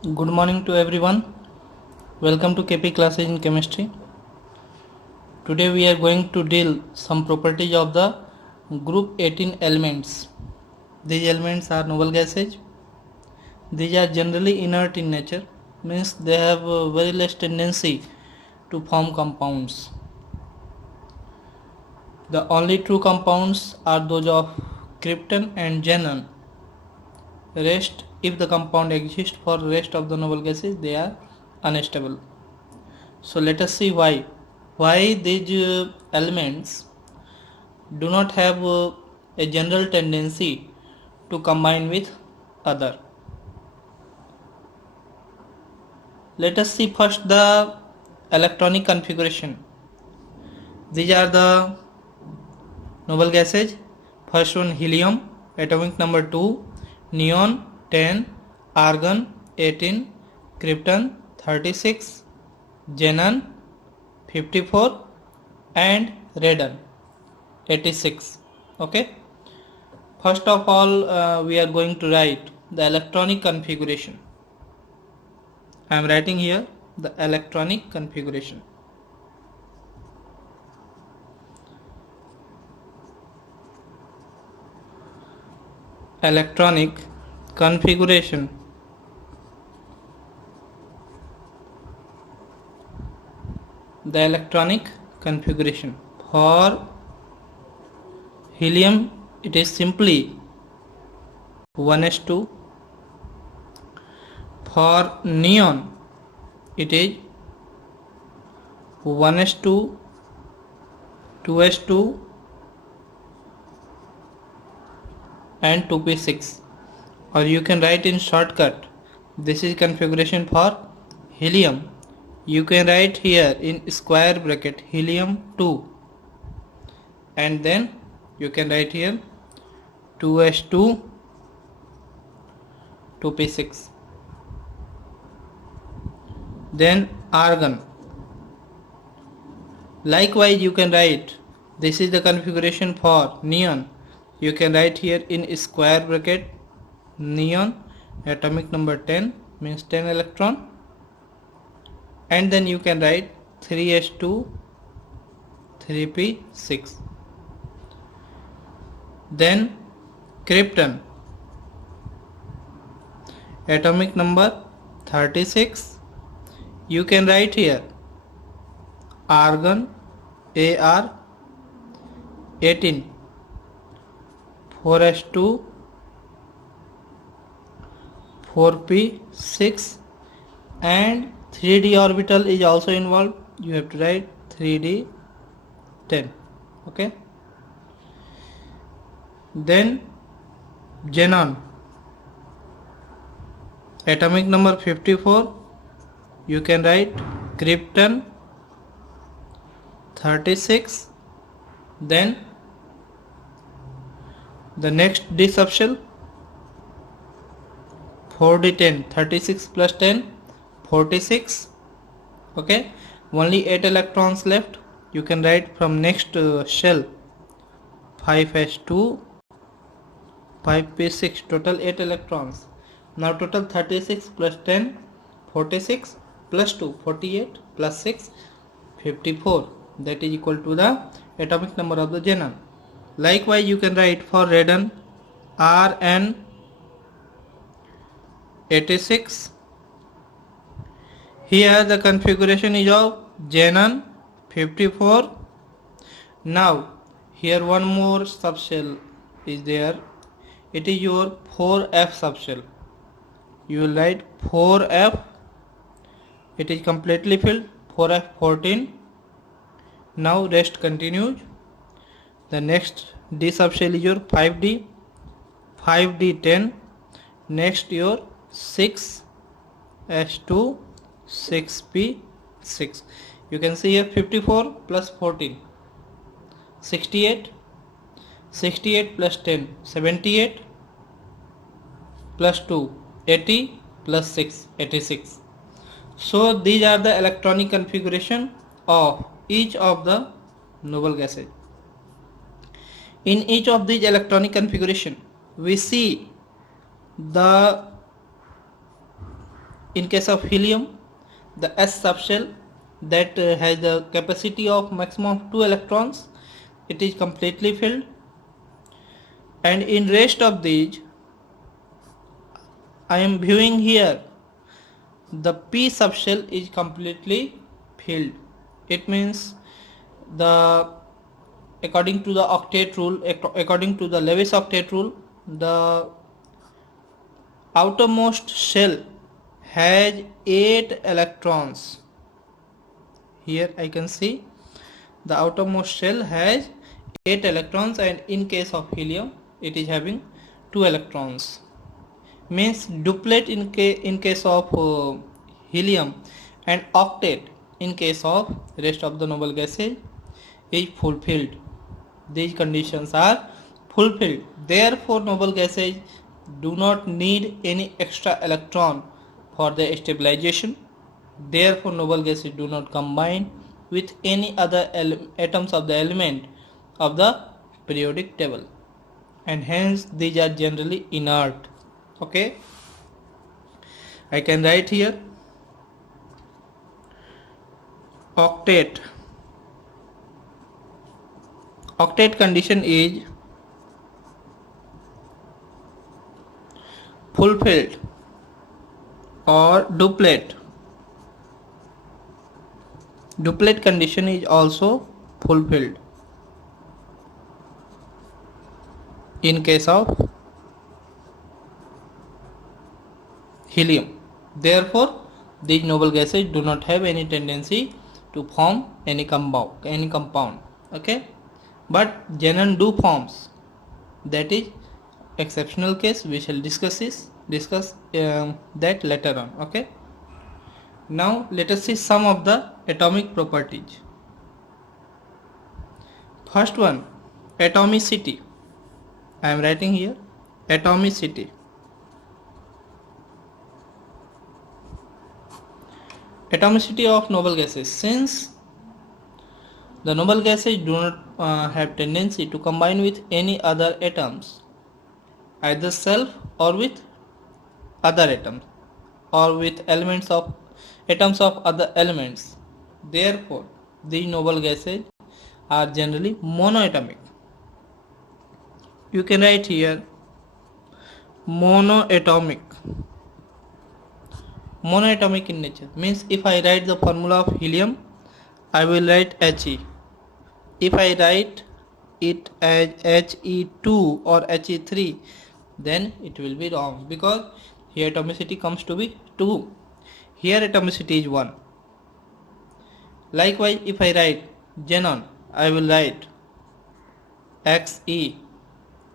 Good morning to everyone. Welcome to KP classes in chemistry. Today we are going to deal some properties of the group 18 elements. These elements are noble gases. These are generally inert in nature, means they have a very less tendency to form compounds. The only true compounds are those of krypton and xenon. Rest, if the compound exists for rest of the noble gases, they are unstable. So let us see why these elements do not have a general tendency to combine with other. Let us see first the electronic configuration. These are the noble gases. First one helium, atomic number 2, neon 10, argon 18, krypton 36, xenon 54 and radon 86. Okay, first of all we are going to write the electronic configuration. I am writing here the electronic configuration. Electronic configuration. The electronic configuration for helium, it is simply 1s2. For neon, it is 1s2, 2s2 and 2p6, or you can write in shortcut, this is configuration for helium. You can write here in square bracket helium 2, and then you can write here 2s2 2p6. Then argon, likewise you can write, this is the configuration for neon. You can write here in square bracket neon, atomic number 10, means 10 electron, and then you can write 3s2 3p6. Then krypton, atomic number 36. You can write here argon Ar 18, 4s2 4p6, and 3d orbital is also involved. You have to write 3d 10. Okay, then xenon, atomic number 54. You can write krypton 36. Then the next d subshell 4d10, 36 plus 10 46. Okay, only 8 electrons left. You can write from next shell 5s2 5p6, total 8 electrons. Now total 36 plus 10 46 plus 2 48 plus 6 54, that is equal to the atomic number of the xenon. Likewise you can write for radon Rn 86. Here the configuration is of xenon 54. Now here one more subshell is there, it is your 4f subshell. You will write 4f, it is completely filled, 4f14. Now rest continues. The next d subshell is your 5d 5d10. Next your 6s2 6p6. You can see here 54 plus 14 68, 68 plus 10 78, plus 2 80, plus 6 86. So these are the electronic configuration of each of the noble gases. In each of these electronic configuration, we see the In case of helium, the s subshell that has the capacity of maximum of 2 electrons, it is completely filled. And in rest of these, I am viewing here the p subshell is completely filled. It means the according to the octet rule, according to the Lewis octet rule, the outermost shell has 8 electrons. Here I can see the outermost shell has 8 electrons, and in case of helium it is having 2 electrons. Means duplet in case of helium and octet in case of rest of the noble gases is fulfilled. These conditions are fulfilled. Therefore, noble gases do not need any extra electron for the stabilization. Therefore, noble gases do not combine with any other atoms of the element of the periodic table, and hence these are generally inert. Okay, I can write here octet. Octet condition is fulfilled, or duplet. Duplet condition is also fulfilled in case of helium. Therefore, these noble gases do not have any tendency to form any compound. Okay, but xenon do forms. That is exceptional case. We shall discuss that later on. Okay. Now let us see some of the atomic properties. First one, atomicity. I am writing here atomicity. Atomicity of noble gases. Since the noble gases do not have tendency to combine with any other atoms, either self or with other atoms, or with atoms of other elements. Therefore, these noble gases are generally monoatomic. You can write here monoatomic. Monoatomic in nature means if I write the formula of helium, I will write He. If I write it as He2 or He3, then it will be wrong, because here atomicity comes to be 2. Here atomicity is 1. Likewise, if I write xenon, I will write Xe.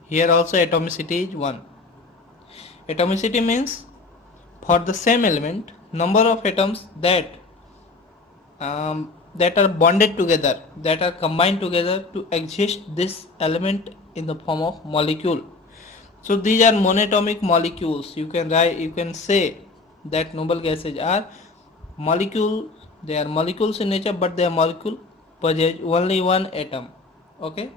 Here also atomicity is 1. Atomicity means for the same element, number of atoms that are bonded together, that are combined together to exist this element in the form of molecule. So these are monatomic molecules. You can say that noble gases are molecules. They are molecules in nature, but their molecule possess only one atom. Okay.